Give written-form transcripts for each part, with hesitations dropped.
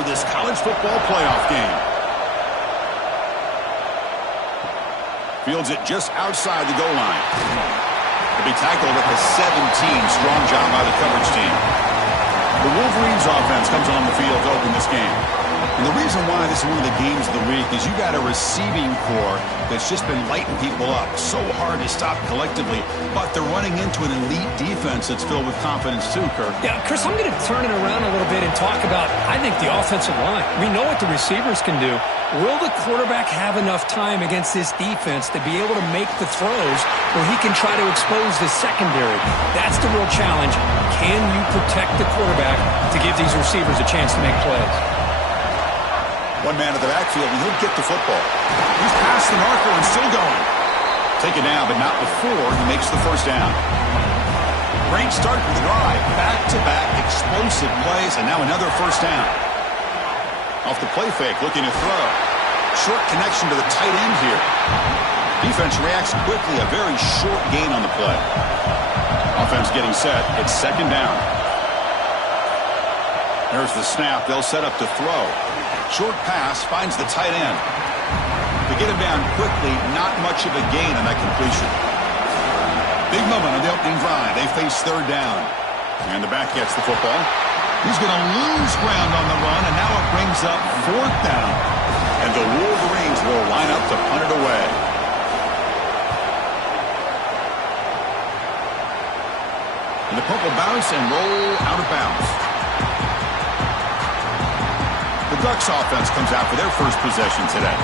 for this college football playoff game. Fields it just outside the goal line. To be tackled at the 17. Strong job by the coverage team. The Wolverines offense comes on the field to open this game. And the reason why this is one of the games of the week is you got a receiving core that's just been lighting people up. So hard to stop collectively, but they're running into an elite defense that's filled with confidence too, Kirk. Yeah, Chris, I'm going to turn it around a little bit and talk about, I think, the offensive line. We know what the receivers can do. Will the quarterback have enough time against this defense to be able to make the throws where he can try to expose the secondary? That's the real challenge. Can you protect the quarterback to give these receivers a chance to make plays? One man at the backfield, and he'll get the football. He's past the marker and still going. Taken down, but not before he makes the first down. Great start for the drive. Back-to-back explosive plays, and now another first down. Off the play fake, looking to throw. Short connection to the tight end here. Defense reacts quickly, a very short gain on the play. Offense getting set. It's second down. There's the snap. They'll set up to throw. Short pass finds the tight end. To get him down quickly, not much of a gain on that completion. Big moment on the opening drive. They face third down. And the back gets the football. He's going to lose ground on the run, and now it brings up fourth down. And the Wolverines will line up to punt it away. And the purple bounce and roll out of bounds. The Ducks offense comes out for their first possession today.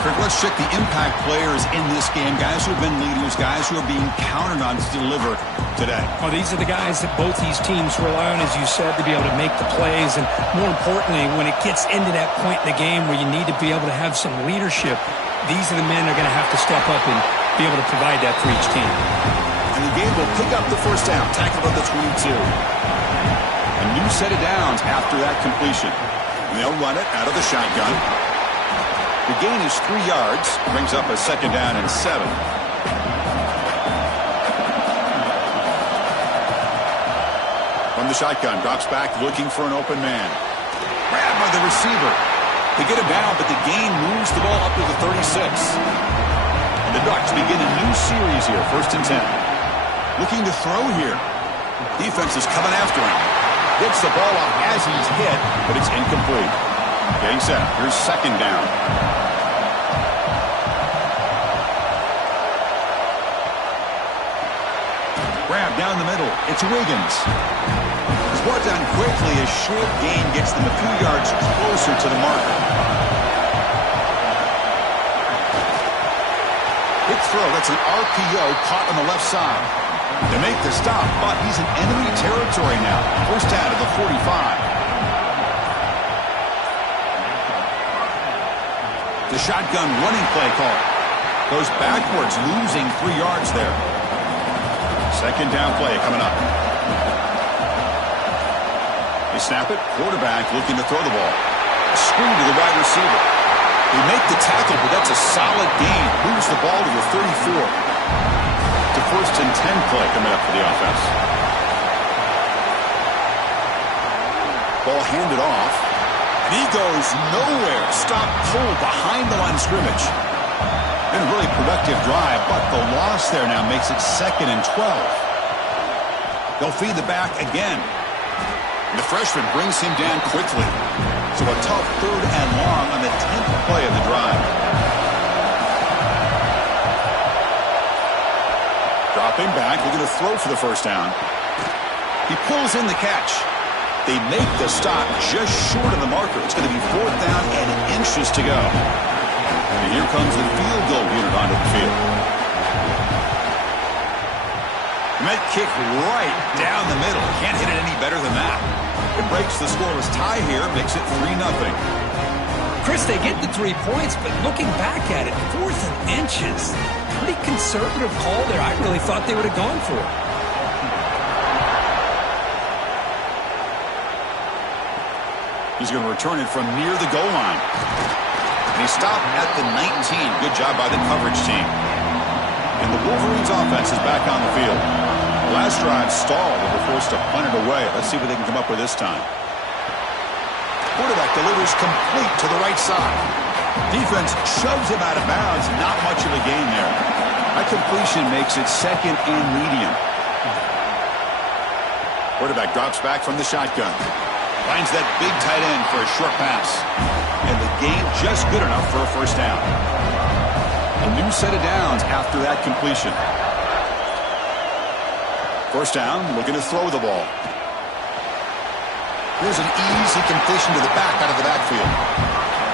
Kirk, let's check the impact players in this game. Guys who have been leaders, guys who are being counted on to deliver today. Well, these are the guys that both these teams rely on, as you said, to be able to make the plays. And more importantly, when it gets into that point in the game where you need to be able to have some leadership, these are the men that are going to have to step up and be able to provide that for each team. And the game will pick up the first down, tackled at the 22. A new set of downs after that completion. And they'll run it out of the shotgun. The gain is 3 yards. Brings up a second down and 7. From the shotgun, drops back looking for an open man. Grabbed by the receiver. They get him down, but the gain moves the ball up to the 36. And the Ducks begin a new series here, 1st and 10. Looking to throw here. Defense is coming after him. Gets the ball off as he's hit, but it's incomplete. Getting set. Here's second down. Grab down the middle. It's Wiggins. It's brought down quickly. A short gain gets them a few yards closer to the marker. Quick throw. That's an RPO caught on the left side. They make the stop, but he's in enemy territory now. First down to the 45. The shotgun running play call. Goes backwards, losing 3 yards there. Second down play coming up. They snap it. Quarterback looking to throw the ball. Screen to the wide receiver. They make the tackle, but that's a solid gain. Moves the ball to the 34. The 1st and 10 play coming up for the offense. Ball handed off. And he goes nowhere. Stop pulled behind the line of scrimmage. Been a really productive drive, but the loss there now makes it 2nd and 12. They'll feed the back again. And the freshman brings him down quickly. So a tough 3rd and long on the 10th play of the drive. Dropping back, looking to throw for the first down. He pulls in the catch. They make the stop just short of the marker. It's going to be 4th down and inches to go. And here comes the field goal unit onto the field. Met kick right down the middle. Can't hit it any better than that. It breaks the scoreless tie here, makes it 3-0. Chris, they get the 3 points, but looking back at it, 4th and inches. Pretty conservative call there. I really thought they would have gone for it. He's going to return it from near the goal line. And he stopped at the 19. Good job by the coverage team. And the Wolverines offense is back on the field. The last drive stalled and were forced to punt it away. Let's see what they can come up with this time. Quarterback delivers complete to the right side. Defense shoves him out of bounds. Not much of a gain there. That completion makes it second and medium. Quarterback drops back from the shotgun. Finds that big tight end for a short pass. And the gain just good enough for a first down. A new set of downs after that completion. First down, looking to throw the ball. Here's an easy completion to the back out of the backfield.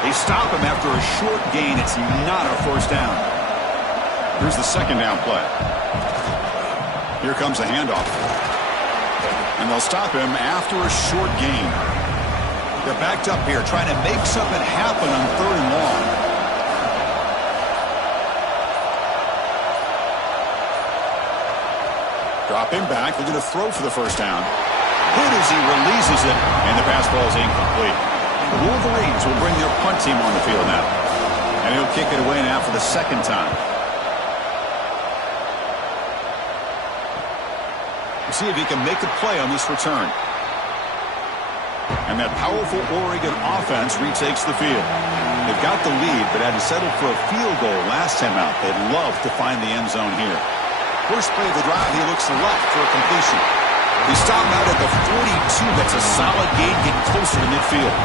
They stop him after a short gain. It's not a first down. Here's the second down play. Here comes a handoff. And they'll stop him after a short gain. They're backed up here trying to make something happen on third and long. Drop him back. They're going to throw for the first down. Good as he releases it, and the pass ball is incomplete. The Wolverines will bring their punt team on the field now. And he'll kick it away now for the second time. We'll see if he can make a play on this return. And that powerful Oregon offense retakes the field. They've got the lead, but had to settle for a field goal last time out. They'd love to find the end zone here. First play of the drive, he looks left for a completion. He stopped out at the 42. That's a solid gain, getting closer to midfield.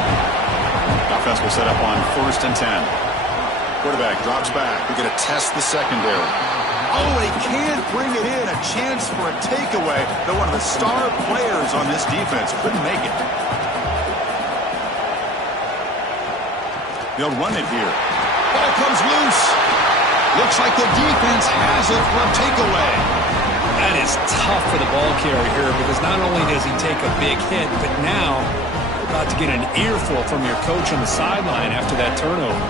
Offense will set up on 1st and 10. Quarterback drops back. We're going to test the secondary. Oh, they can't bring it in. A chance for a takeaway. They're one of the star players on this defense. Couldn't make it. They'll run it here. Ball comes loose. Looks like the defense has it for a takeaway. That is tough for the ball carrier here because not only does he take a big hit, but now you're about to get an earful from your coach on the sideline after that turnover.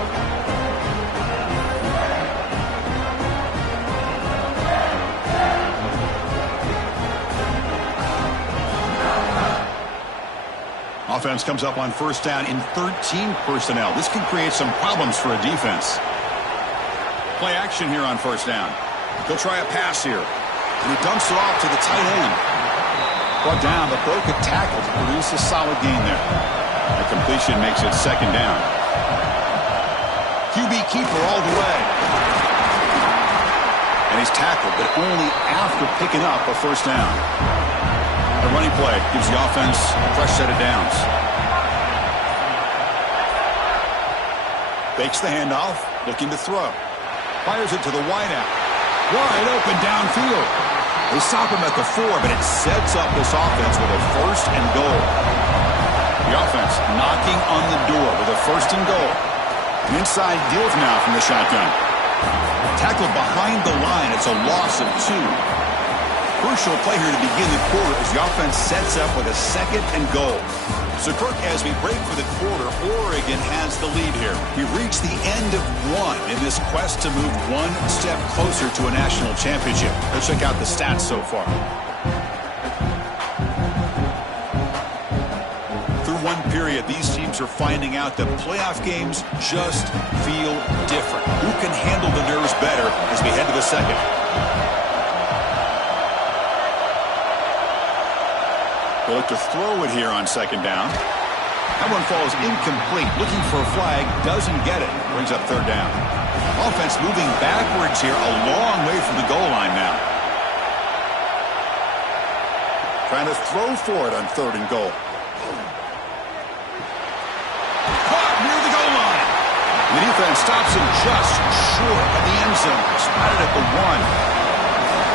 Offense comes up on first down in 13 personnel. This can create some problems for a defense. Play action here on first down. They'll try a pass here. And he dumps it off to the tight end. Brought down, but broke a tackle to produce a solid gain there. The completion makes it second down. QB keeper all the way. And he's tackled, but only after picking up a first down. A running play gives the offense a fresh set of downs. Fakes the handoff, looking to throw. Fires it to the wideout. Wide open downfield. They stop him at the 4, but it sets up this offense with a 1st and goal. The offense knocking on the door with a 1st and goal. An inside deal now from the shotgun. Tackled behind the line. It's a loss of 2. Crucial play here to begin the quarter as the offense sets up with a 2nd and goal. So, Kirk, as we break for the quarter, Oregon has the lead here. We've reached the end of 1 in this quest to move 1 step closer to a national championship. Let's check out the stats so far. Through 1 period, these teams are finding out that playoff games just feel different. Who can handle the nerves better as we head to the second? They look to throw it here on second down. That one falls incomplete. Looking for a flag, doesn't get it. Brings up third down. Offense moving backwards here, a long way from the goal line now. Trying to throw for it on 3rd and goal. Caught near the goal line. The defense stops him just short of the end zone. Spotted at the 1.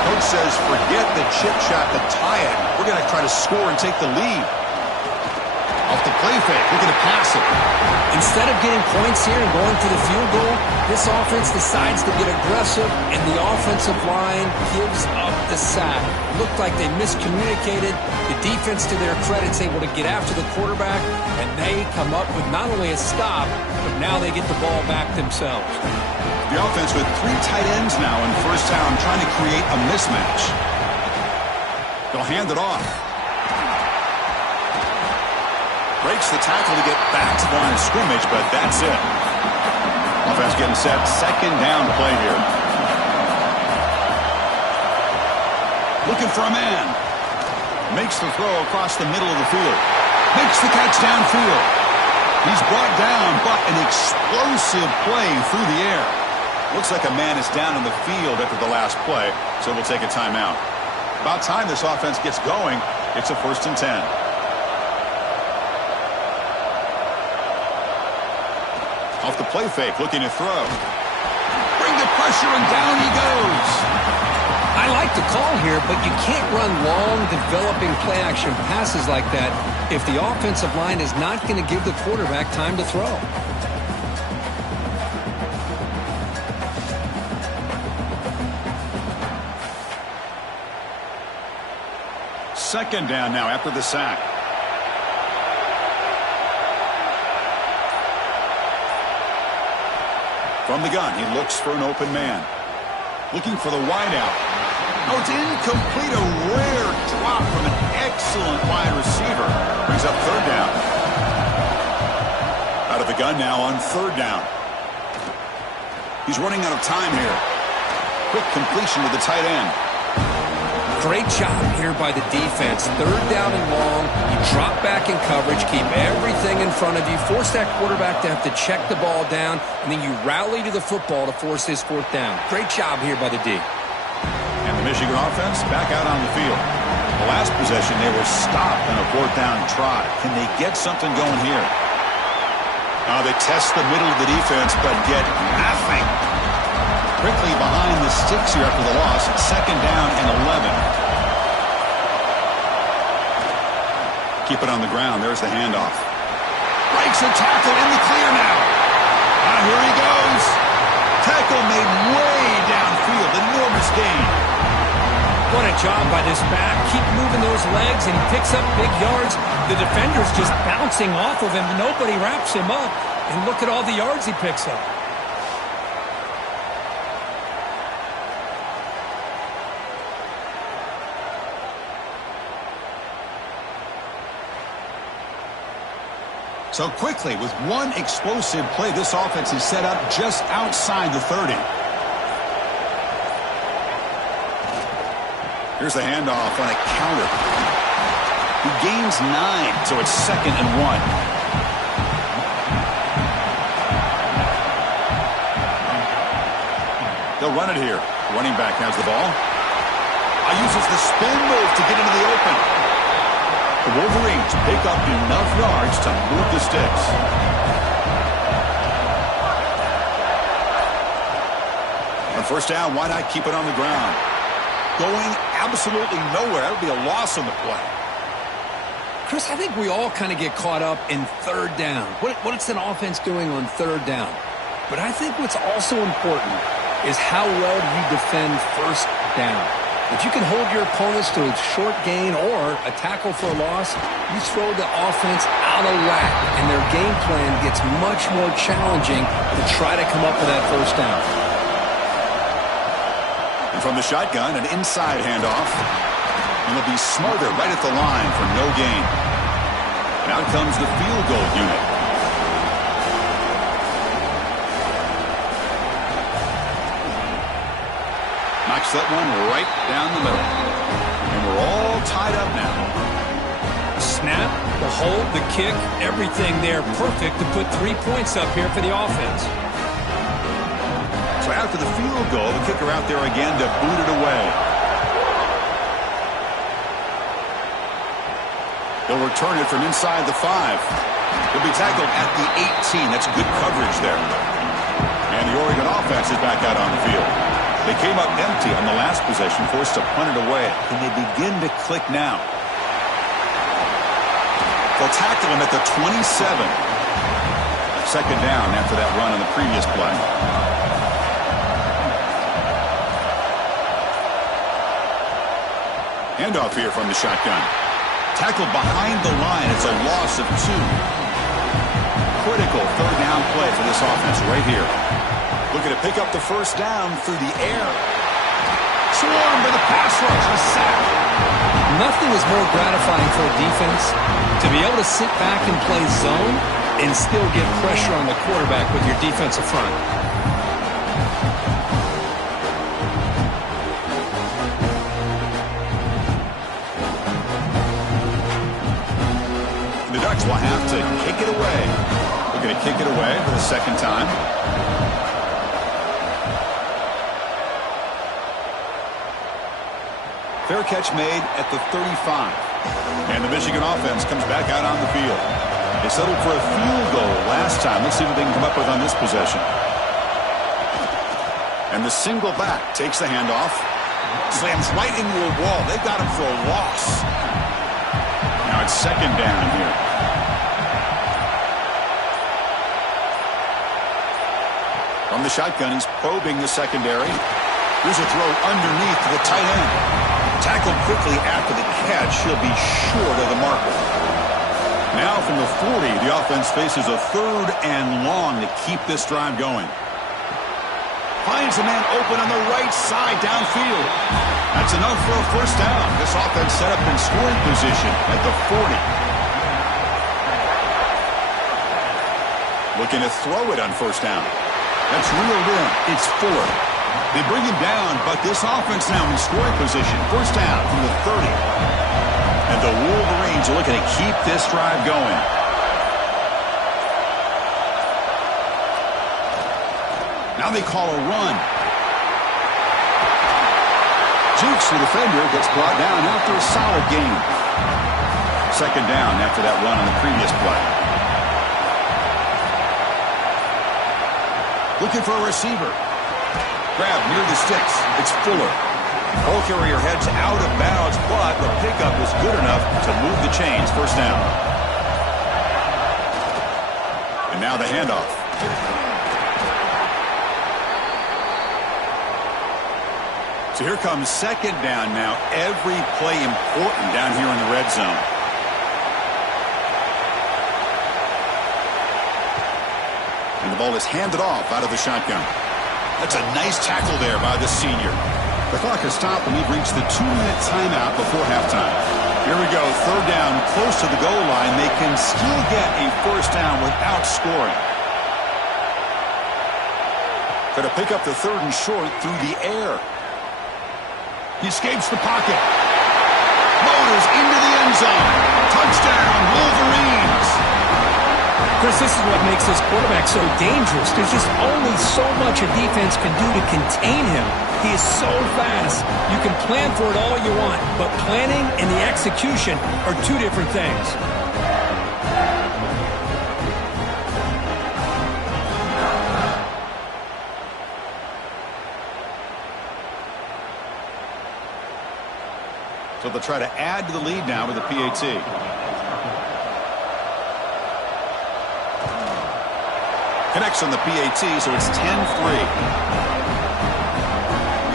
Coach says, forget the chip shot to tie it. We're going to try to score and take the lead. Off the play fake, looking to pass it. Instead of getting points here and going for the field goal, this offense decides to get aggressive, and the offensive line gives up the sack. Looked like they miscommunicated. The defense, to their credit, is able to get after the quarterback, and they come up with not only a stop, but now they get the ball back themselves. The offense with 3 tight ends now in first down, trying to create a mismatch. They'll hand it off. Breaks the tackle to get back to the line of scrimmage, but that's it. Offense getting set. Second down play here. Looking for a man. Makes the throw across the middle of the field. Makes the catch downfield. He's brought down, but an explosive play through the air. Looks like a man is down in the field after the last play, so we'll take a timeout. About time this offense gets going. It's a 1st and 10. Off the play fake, looking to throw. Bring the pressure, and down he goes. I like the call here, but you can't run long, developing play-action passes like that if the offensive line is not going to give the quarterback time to throw. Second down now after the sack. From the gun, he looks for an open man. Looking for the wideout. Oh, it's incomplete. A rare drop from an excellent wide receiver. Brings up 3rd down. Out of the gun now on 3rd down. He's running out of time here. Quick completion to the tight end. Great job here by the defense. 3rd down and long. You drop back in coverage, keep everything in front of you, force that quarterback to have to check the ball down, and then you rally to the football to force his 4th down. Great job here by the D. And the Michigan offense back out on the field. The last possession, they were stopped on a 4th down try. Can they get something going here? They test the middle of the defense, but get nothing. Quickly behind the sticks here after the loss. 2nd down and 11. Keep it on the ground. There's the handoff. Breaks a tackle in the clear now. Here he goes. Tackle made way downfield. Enormous gain. What a job by this back. Keep moving those legs, and he picks up big yards. The defender's just bouncing off of him. Nobody wraps him up. And look at all the yards he picks up. So quickly, with one explosive play, this offense is set up just outside the 30. Here's the handoff on a counter. He gains 9, so it's 2nd and 1. They'll run it here. Running back has the ball. Uses the spin move to get into the open. The Wolverines pick up enough yards to move the sticks. On 1st down, why not keep it on the ground? Going absolutely nowhere. That would be a loss on the play. Chris, I think we all kind of get caught up in 3rd down. What's an offense doing on 3rd down? But I think what's also important is how well you defend 1st down. If you can hold your opponents to a short gain or a tackle for a loss, you throw the offense out of whack, and their game plan gets much more challenging to try to come up with that 1st down. And from the shotgun, an inside handoff. And it'll be Smother right at the line for no gain. And out comes the field goal unit. Knocks that one right down the middle. And we're all tied up now. Snap, the hold, the kick, everything there perfect to put 3 points up here for the offense. So after the field goal, the kicker out there again to boot it away. They'll return it from inside the 5. He'll be tackled at the 18. That's good coverage there. And the Oregon offense is back out on the field. They came up empty on the last possession, forced to punt it away. Can they begin to click now? They'll tackle him at the 27. 2nd down after that run on the previous play. Handoff here from the shotgun. Tackled behind the line. It's a loss of 2. Critical 3rd down play for this offense right here. Looking to pick up the 1st down through the air. Swarmed by the pass rush. A sack. Nothing is more gratifying for a defense to be able to sit back and play zone and still get pressure on the quarterback with your defensive front. The Ducks will have to kick it away. kick it away for the second time. Fair catch made at the 35. And the Michigan offense comes back out on the field. They settled for a field goal last time. Let's see what they can come up with on this possession. And the single back takes the handoff. Slams right into a wall. They've got him for a loss. Now it's second down here. From the shotgun, he's probing the secondary. Here's a throw underneath to the tight end. Tackled quickly after the catch. He'll be short of the marker. Now from the 40, the offense faces a 3rd and long to keep this drive going. Finds a man open on the right side downfield. That's enough for a first down. This offense set up in scoring position at the 40. Looking to throw it on first down. That's reeled in. It's Fuller. They bring him down, but this offense now in scoring position. First down from the 30. And the Wolverines are looking to keep this drive going. Now they call a run. Jukes, the defender, gets brought down after a solid gain. Second down after that run on the previous play. Looking for a receiver. Grab near the sticks. It's Fuller. Ball carrier heads out of bounds, but the pickup is good enough to move the chains. First down. And now the handoff. So here comes second down now. Every play important down here in the red zone. And the ball is handed off out of the shotgun. That's a nice tackle there by the senior. The clock has stopped and we've reached the 2-minute timeout before halftime. Here we go, third down, close to the goal line. They can still get a first down without scoring. Going to pick up the 3rd and short through the air. He escapes the pocket. Motors into the end zone. Touchdown, Wolverines. Chris, this is what makes this quarterback so dangerous. There's just only so much a defense can do to contain him. He is so fast. You can plan for it all you want, but planning and the execution are two different things. So they'll try to add to the lead now with the PAT. Connects on the PAT, so it's 10-3.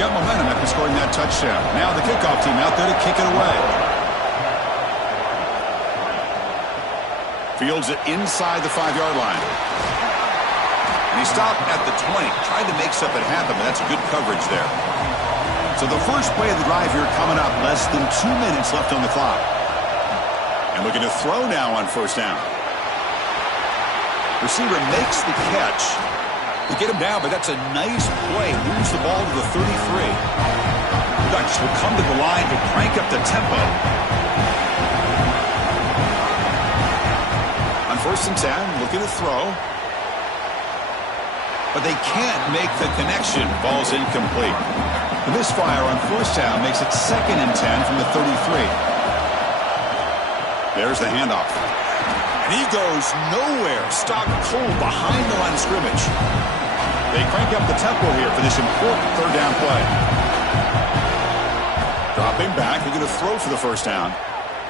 Got momentum after scoring that touchdown. Now the kickoff team out there to kick it away. Fields it inside the 5-yard line. And he stopped at the 20. Tried to make something happen, but that's good coverage there. So the first play of the drive here coming up. Less than 2 minutes left on the clock. And looking to throw now on first down. Receiver makes the catch. They get him down, but that's a nice play. Moves the ball to the 33. Ducks will come to the line to crank up the tempo. On first and 10, looking to throw. But they can't make the connection. Ball's incomplete. The misfire on first down makes it 2nd and 10 from the 33. There's the handoff. And he goes nowhere. Stopped cold behind the line of scrimmage. They crank up the tempo here for this important third down play. Dropping back. They're going to throw for the first down.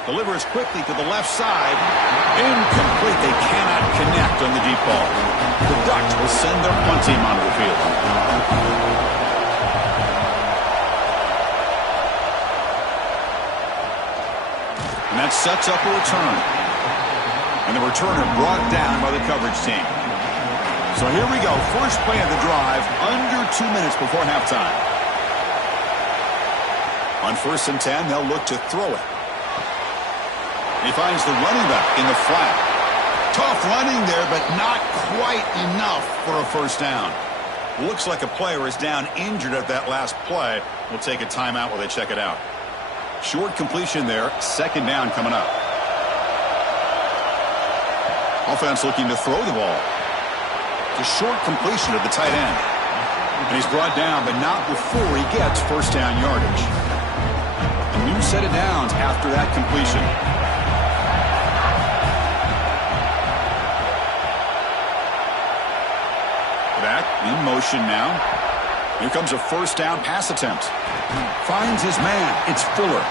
Delivers quickly to the left side. Incomplete. They cannot connect on the deep ball. The Ducks will send their punt team onto the field. And that sets up a return. And the returner brought down by the coverage team. So here we go. First play of the drive, under 2 minutes before halftime. On first and 10, they'll look to throw it. He finds the running back in the flat. Tough running there, but not quite enough for a first down. Looks like a player is down injured at that last play. We'll take a timeout while they check it out. Short completion there. Second down coming up. Offense looking to throw the ball. a short completion to the tight end. And he's brought down, but not before he gets first down yardage. A new set of downs after that completion. Back in motion now. Here comes a first down pass attempt. Finds his man. It's Fuller.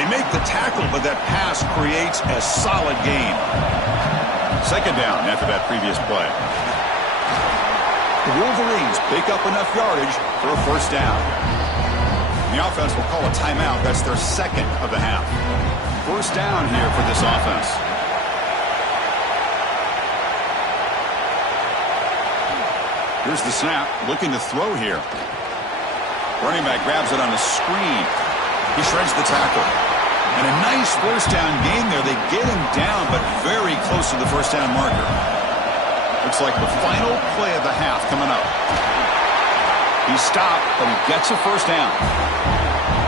They make the tackle, but that pass creates a solid gain. Second down after that previous play. The Wolverines pick up enough yardage for a first down. The offense will call a timeout. That's their second of the half. First down here for this offense. Here's the snap, looking to throw here. Running back grabs it on a screen. He shreds the tackle. And a nice first down gain there. They get him down, but very close to the first down marker. Looks like the final play of the half coming up. He stopped, but he gets a first down.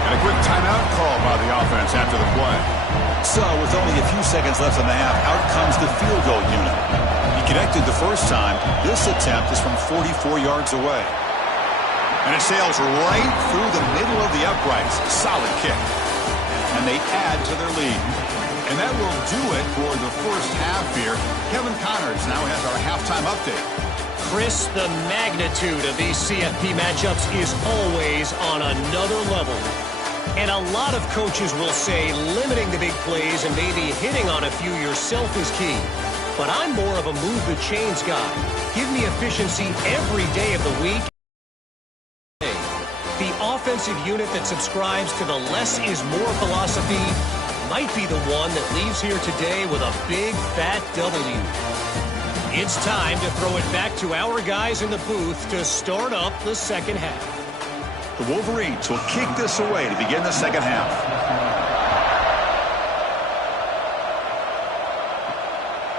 And a quick timeout call by the offense after the play. So, with only a few seconds left in the half, out comes the field goal unit. He connected the first time. This attempt is from 44 yards away. And it sails right through the middle of the uprights. Solid kick. And they add to their lead. And that will do it for the first half here. Kevin Connors now has our halftime update. Chris, the magnitude of these CFP matchups is always on another level. And a lot of coaches will say limiting the big plays and maybe hitting on a few yourself is key. But I'm more of a move the chains guy. Give me efficiency every day of the week. The offensive unit that subscribes to the less is more philosophy might be the one that leaves here today with a big fat W. It's time to throw it back to our guys in the booth to start up the second half. The Wolverines will kick this away to begin the second half.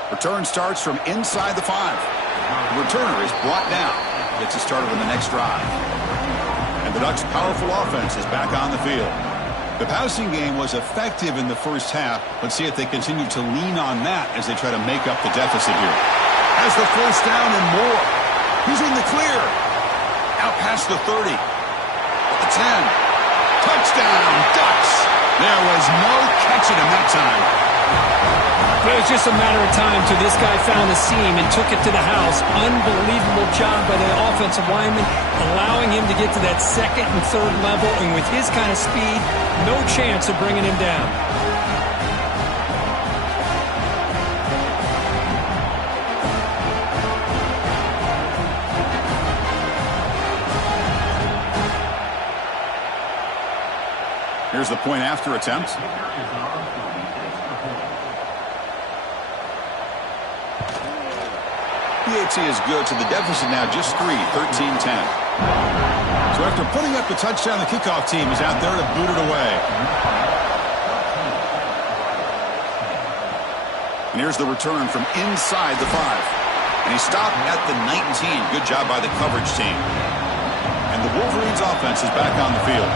Return starts from inside the 5. The returner is brought down. Gets it started on the next drive. And the Ducks' powerful offense is back on the field. The passing game was effective in the first half. Let's see if they continue to lean on that as they try to make up the deficit here. Has the first down and more. He's in the clear. Out past the 30. The 10. Touchdown, Ducks. There was no catching him that time. It was just a matter of time till this guy found a seam and took it to the house. Unbelievable job by the offensive lineman, allowing him to get to that second and third level. And with his kind of speed, no chance of bringing him down. Here's the point after attempt. PAT is good, so the deficit now just 3, 13-10. So after putting up the touchdown, the kickoff team is out there to boot it away. And here's the return from inside the 5. And he stopped at the 19. Good job by the coverage team. And the Wolverines offense is back on the field.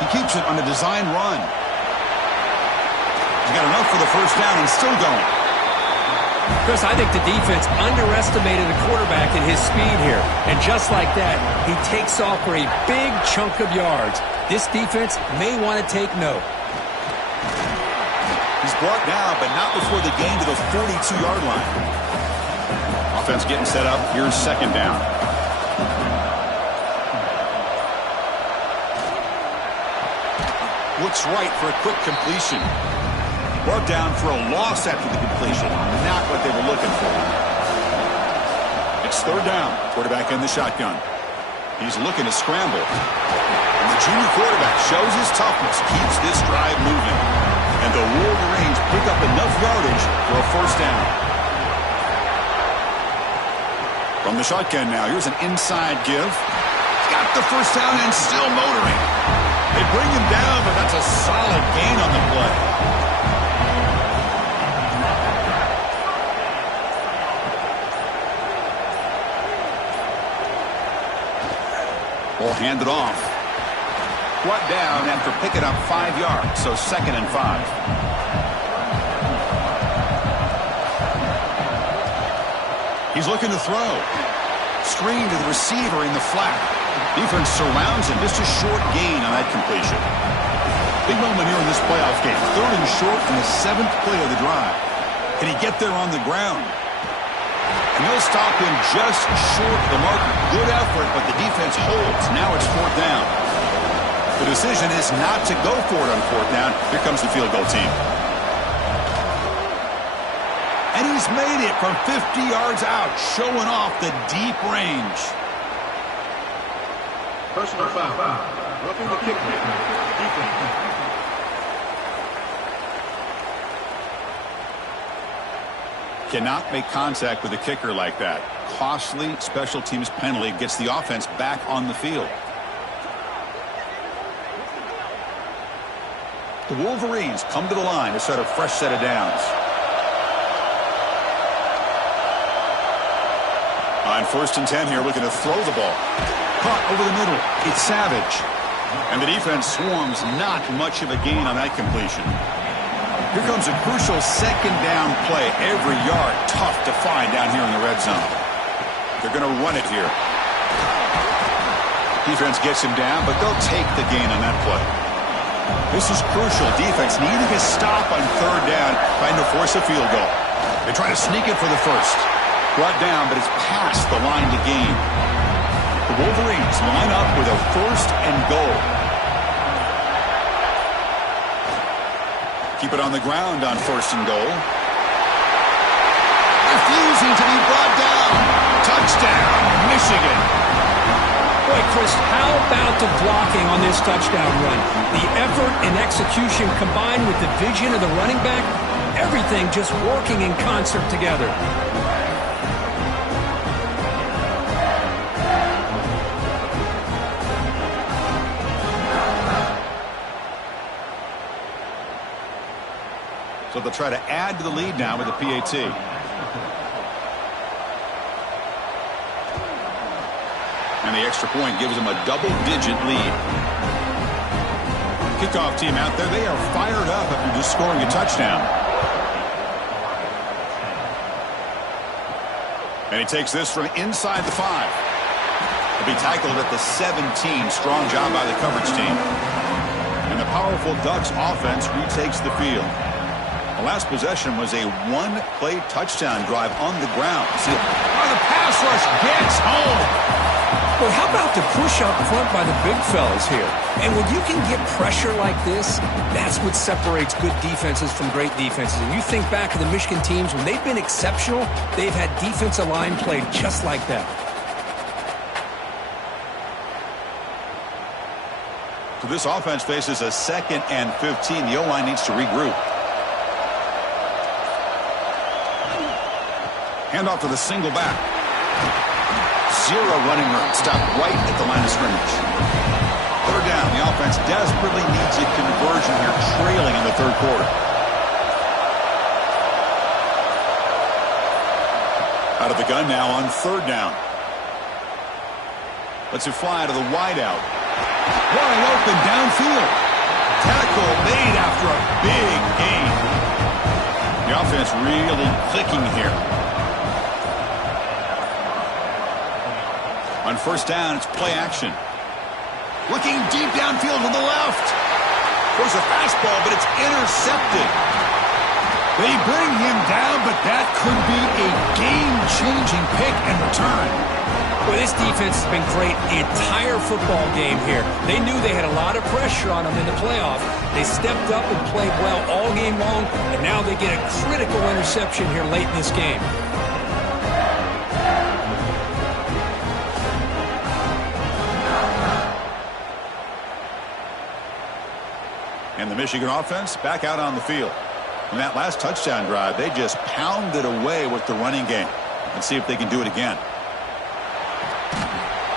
He keeps it on a design run. He's got enough for the first down and still going. Chris, I think the defense underestimated the quarterback and his speed here. And just like that, he takes off for a big chunk of yards. This defense may want to take note. He's brought down, but not before the gain to the 42-yard line. Offense getting set up. Here's second down. Looks right for a quick completion. Brought down for a loss after the completion. Not what they were looking for. It's third down. Quarterback in the shotgun. He's looking to scramble. And the junior quarterback shows his toughness, keeps this drive moving. And the Wolverines pick up enough yardage for a first down. From the shotgun now, here's an inside give. He's got the first down and still motoring. They bring him down, but that's a solid gain on the play. Ball handed off. Brought down after picking up 5 yards, so second and 5. He's looking to throw. Screen to the receiver in the flat. Defense surrounds him. Just a short gain on that completion. Big moment here in this playoff game. 3rd and short in the 7th play of the drive. Can he get there on the ground? And they'll stop him just short of the marker. Good effort, but the defense holds. Now it's 4th down. The decision is not to go for it on 4th down. Here comes the field goal team. And he's made it from 50 yards out, showing off the deep range. Personal foul. Roughing the kicker. Defense. Cannot make contact with a kicker like that. Costly special teams penalty gets the offense back on the field. The Wolverines come to the line to set a fresh set of downs. On 1st and 10 here, looking to throw the ball. Caught over the middle. It's Savage. And the defense swarms. Not much of a gain on that completion. Here comes a crucial 2nd down play. Every yard tough to find down here in the red zone. They're going to run it here. Defense gets him down, but they'll take the gain on that play. This is crucial. Defense needing a stop on 3rd down, trying to force a field goal. They try to sneak it for the 1st. Brought down, but it's past the line to gain. The Wolverines line up with a 1st and goal. Keep it on the ground on 1st and goal. Refusing to be brought down. Touchdown, Michigan. Boy, Chris, how about the blocking on this touchdown run? The effort and execution combined with the vision of the running back, everything just working in concert together. So they'll try to add to the lead now with the PAT. And the extra point gives them a double-digit lead. Kickoff team out there, they are fired up after just scoring a touchdown. And he takes this from inside the 5. He'll be tackled at the 17. Strong job by the coverage team. And the powerful Ducks offense retakes the field. The last possession was a 1-play touchdown drive on the ground. See, the pass rush gets home. Well, how about the push up front by the big fellas here? And when you can get pressure like this, that's what separates good defenses from great defenses. And you think back to the Michigan teams, when they've been exceptional, they've had defensive line played just like that. So this offense faces a 2nd and 15. The O-line needs to regroup. Handoff to the single back. 0 running room. Stopped right at the line of scrimmage. 3rd down. The offense desperately needs a conversion here, trailing in the 3rd quarter. Out of the gun now on 3rd down. Lets it fly to the wideout. Wide open downfield. Tackle made after a big gain. The offense really clicking here. On 1st down, it's play action. Looking deep downfield to the left. There's a fastball, but it's intercepted. They bring him down, but that could be a game-changing pick and return. Well, this defense has been great the entire football game here. They knew they had a lot of pressure on them in the playoff. They stepped up and played well all game long, and now they get a critical interception here late in this game. And the Michigan offense back out on the field. In that last touchdown drive, they just pounded away with the running game. Let's see if they can do it again.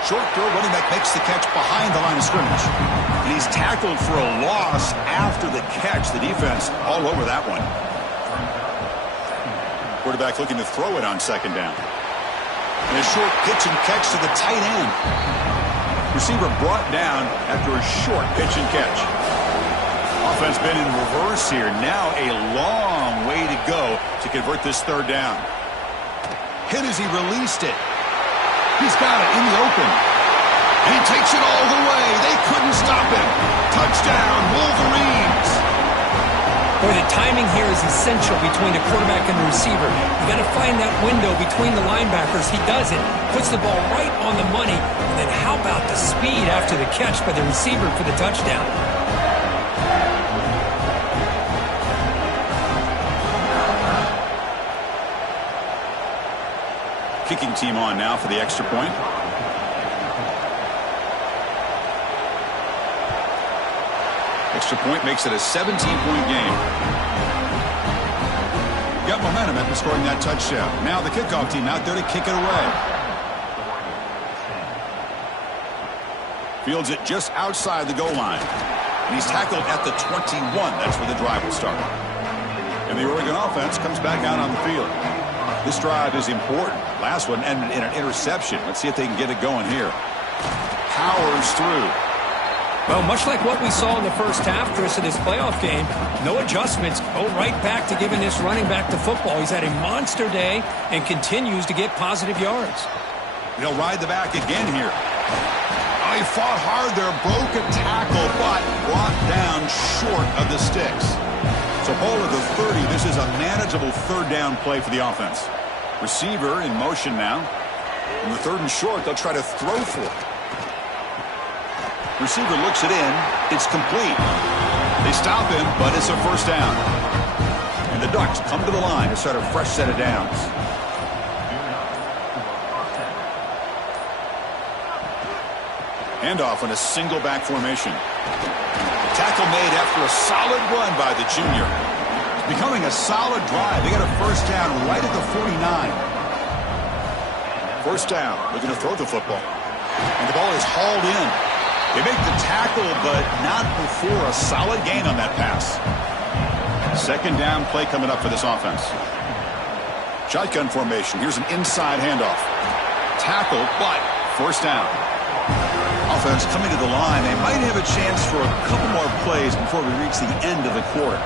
Short throw, running back makes the catch behind the line of scrimmage. And he's tackled for a loss after the catch. The defense all over that one. Quarterback looking to throw it on 2nd down. And a short pitch and catch to the tight end. Receiver brought down after a short pitch and catch. Offense been in reverse here. Now a long way to go to convert this 3rd down. Hit as he released it. He's got it in the open. And he takes it all the way. They couldn't stop him. Touchdown, Wolverines. Boy, the timing here is essential between the quarterback and the receiver. You got to find that window between the linebackers. He does it. Puts the ball right on the money. And then how about the speed after the catch by the receiver for the touchdown? Kicking team on now for the extra point. Extra point makes it a 17-point game. Got momentum after scoring that touchdown. Now the kickoff team out there to kick it away. Fields it just outside the goal line. And he's tackled at the 21. That's where the drive will start. And the Oregon offense comes back out on the field. This drive is important. Last one ended in an interception. Let's see if they can get it going here. Powers through. Well, much like what we saw in the first half, Chris, of this playoff game, no adjustments. Go right back to giving this running back the football. He's had a monster day and continues to get positive yards. They'll ride the back again here. Oh, he fought hard there, broke a tackle, but brought down short of the sticks. So ball at the 30. This is a manageable third down play for the offense. Receiver in motion now. In the 3rd and short, they'll try to throw for it. Receiver looks it in. It's complete. They stop him, but it's a first down. And the Ducks come to the line to start a fresh set of downs. Handoff in a single back formation. Tackle made after a solid run by the junior. It's becoming a solid drive. They got a first down right at the 49. First down. Looking to throw the football. And the ball is hauled in. They make the tackle, but not before a solid gain on that pass. Second down play coming up for this offense. Shotgun formation. Here's an inside handoff. Tackle, but first down. Offense coming to the line. They might have a chance for a couple more plays before we reach the end of the quarter.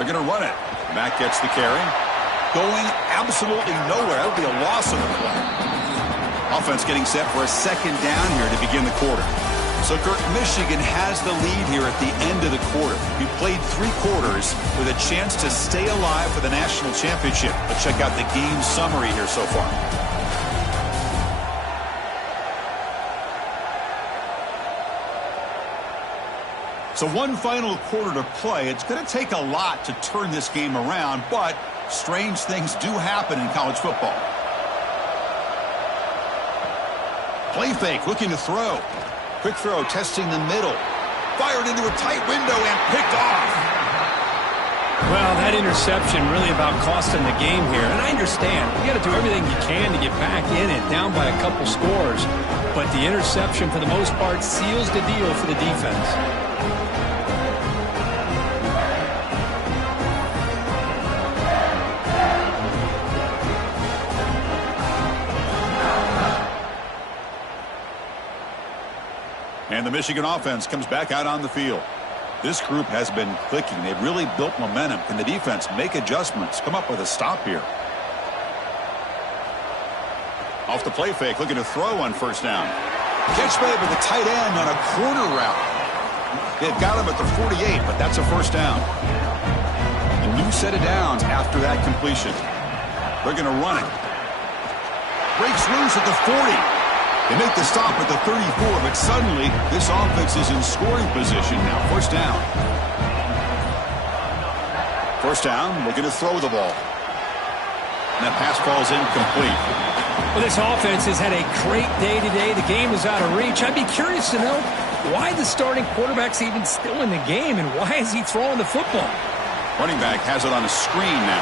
They're going to run it. Mack gets the carry. Going absolutely nowhere. That would be a loss of the play. Offense getting set for a second down here to begin the quarter. So, Kirk, Michigan has the lead here at the end of the quarter. We played 3 quarters with a chance to stay alive for the national championship. Let's check out the game summary here so far. So one final quarter to play. It's going to take a lot to turn this game around, but strange things do happen in college football. Play fake, looking to throw. Quick throw, testing the middle. Fired into a tight window and picked off. Well, that interception really about costing the game here. And I understand. You got to do everything you can to get back in it, down by a couple scores. But the interception, for the most part, seals the deal for the defense. And the Michigan offense comes back out on the field. This group has been clicking. They've really built momentum. Can the defense make adjustments? Come up with a stop here. Off the play fake, looking to throw on first down. Catch made with the tight end on a corner route. They've got him at the 48, but that's a first down. A new set of downs after that completion. They're going to run it. Breaks loose at the 40. They make the stop at the 34, but suddenly this offense is in scoring position now. First down. First down, looking to throw the ball. And that pass falls incomplete. Well, this offense has had a great day today. The game is out of reach. I'd be curious to know why the starting quarterback's even still in the game, and why is he throwing the football? Running back has it on a screen now.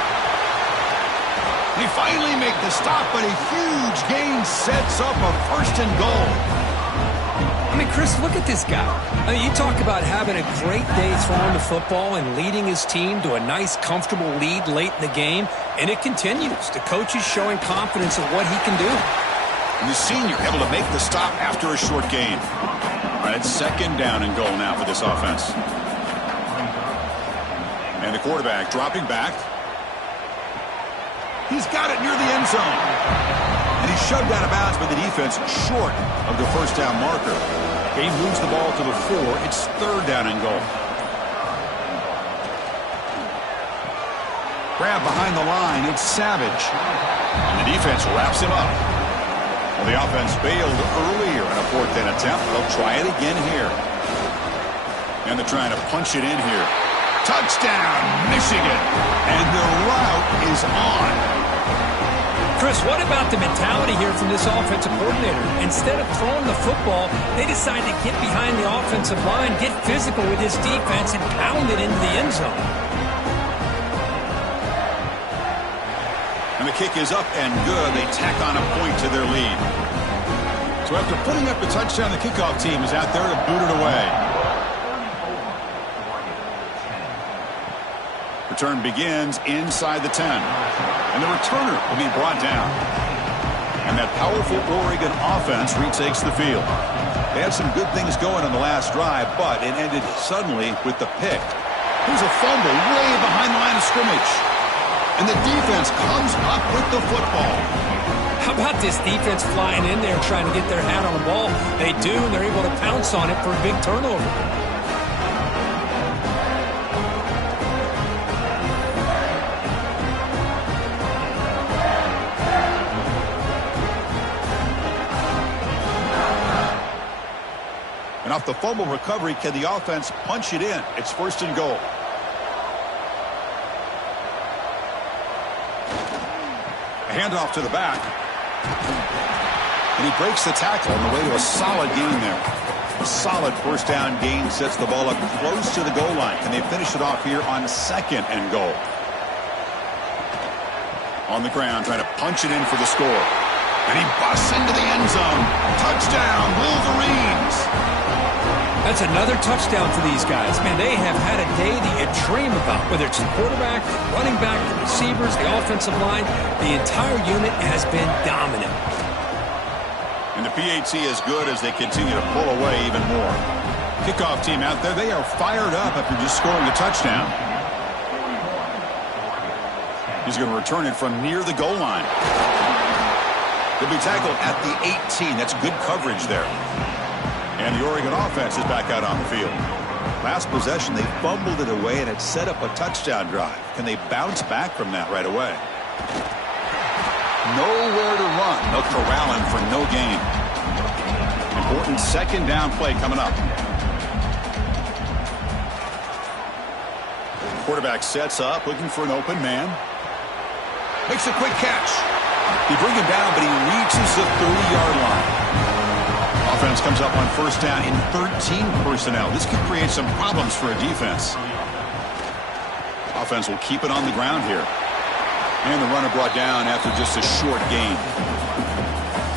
They finally make the stop, but a huge gain sets up a first and goal. I mean, Chris, look at this guy. I mean, you talk about having a great day throwing the football and leading his team to a nice, comfortable lead late in the game, and it continues. The coach is showing confidence of what he can do. And the senior able to make the stop after a short gain. All right, it's second down and goal now for this offense. And the quarterback dropping back. He's got it near the end zone. And he's shoved out of bounds by the defense short of the first down marker. Game moves the ball to the 4. It's third down and goal. Grab behind the line. It's Savage. And the defense wraps him up. Well, the offense failed earlier in a fourth down attempt. They'll try it again here. And they're trying to punch it in here. Touchdown, Michigan. And the route is on. Chris, what about the mentality here from this offensive coordinator? Instead of throwing the football, they decide to get behind the offensive line, get physical with this defense, and pound it into the end zone. And the kick is up and good. They tack on a point to their lead. So after putting up the touchdown, the kickoff team is out there to boot it away. Return begins inside the 10. And the returner will be brought down. And that powerful Oregon offense retakes the field. They had some good things going on the last drive, but it ended suddenly with the pick. Here's a fumble way behind the line of scrimmage. And the defense comes up with the football. How about this defense flying in there trying to get their hat on the ball? They do, and they're able to pounce on it for a big turnover. And off the fumble recovery, can the offense punch it in? It's first and goal. A handoff to the back. And he breaks the tackle on the way to a solid gain there. A solid first down gain sets the ball up close to the goal line. Can they finish it off here on second and goal? On the ground, trying to punch it in for the score. And he busts into the end zone. Touchdown, Wolverines! That's another touchdown for these guys. Man, they have had a day that you dream about, whether it's the quarterback, the running back, the receivers, the offensive line. The entire unit has been dominant. And the PAT is good as they continue to pull away even more. Kickoff team out there, they are fired up after just scoring a touchdown. He's going to return it from near the goal line. He'll be tackled at the 18. That's good coverage there. And the Oregon offense is back out on the field. Last possession, they fumbled it away, and it set up a touchdown drive. Can they bounce back from that right away? Nowhere to run. They'll corral him for no gain. Important second down play coming up. Quarterback sets up, looking for an open man. Makes a quick catch. They bring him down, but he reaches the 30-yard line. Offense comes up on first down in 13 personnel. This could create some problems for a defense. Offense will keep it on the ground here. And the runner brought down after just a short gain.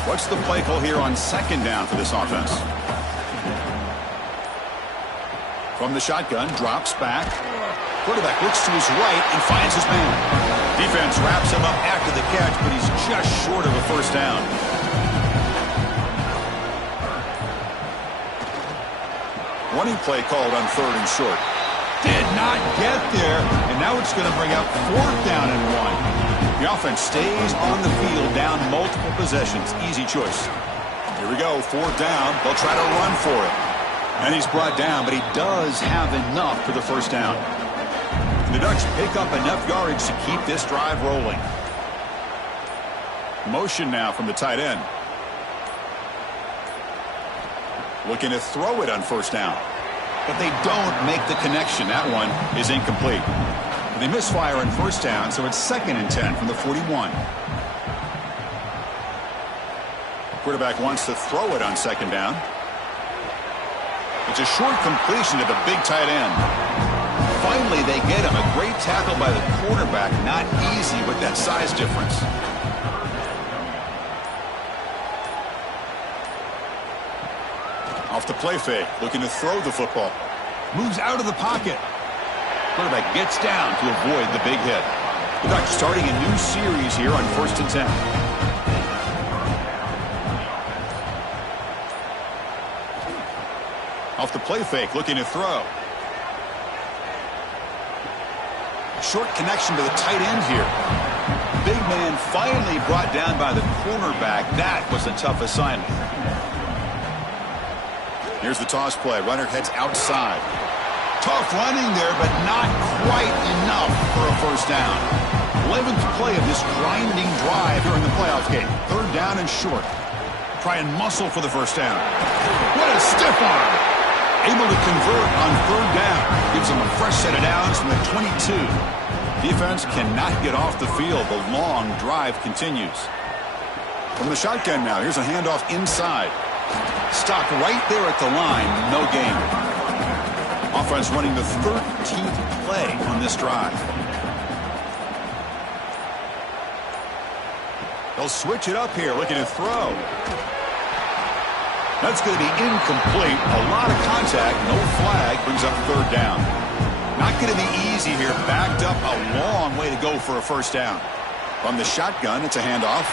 What's the play call here on second down for this offense? From the shotgun, drops back. Quarterback looks to his right and finds his man. Defense wraps him up after the catch, but he's just short of a first down. Running play called on third and short. Did not get there, and now it's going to bring up fourth down and 1. The offense stays on the field down multiple possessions. Easy choice. Here we go, fourth down. They'll try to run for it. And he's brought down, but he does have enough for the first down. And the Ducks pick up enough yardage to keep this drive rolling. Motion now from the tight end. Looking to throw it on first down. But they don't make the connection. That one is incomplete. And they misfire on first down, so it's second and 10 from the 41. Quarterback wants to throw it on second down. It's a short completion to the big tight end. Finally, they get him. A great tackle by the quarterback. Not easy with that size difference. Off the play fake, looking to throw the football. Moves out of the pocket. Quarterback gets down to avoid the big hit. The Ducks starting a new series here on first and 10. Off the play fake, looking to throw. Short connection to the tight end here. big man finally brought down by the cornerback. That was a tough assignment. Here's the toss play. Runner heads outside. Tough running there, but not quite enough for a first down. 11th play of this grinding drive here in the playoff game. Third down and short. Try and muscle for the first down. What a stiff arm. Able to convert on third down. Gives them a fresh set of downs from the 22. Defense cannot get off the field. The long drive continues. From the shotgun now, here's a handoff inside. Stopped right there at the line. No gain. Offense running the 13th play on this drive. They'll switch it up here, looking to throw. That's going to be incomplete. A lot of contact, no flag, brings up third down. Not going to be easy here. Backed up a long way to go for a first down. From the shotgun, it's a handoff.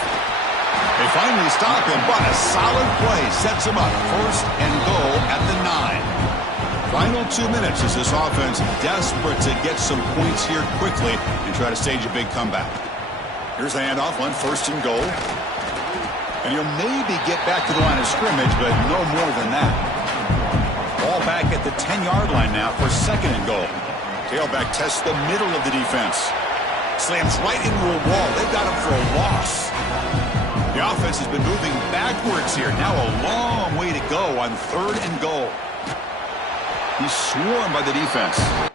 They finally stop him, but a solid play sets him up. First and goal at the 9. Final 2 minutes as this offense desperate to get some points here quickly and try to stage a big comeback. Here's a handoff on first and goal. And he'll maybe get back to the line of scrimmage, but no more than that. Ball back at the 10-yard line now for second and goal. Tailback tests the middle of the defense. Slams right into a wall. They've got him for a loss. The offense has been moving backwards here. Now a long way to go on third and goal. He's swarmed by the defense.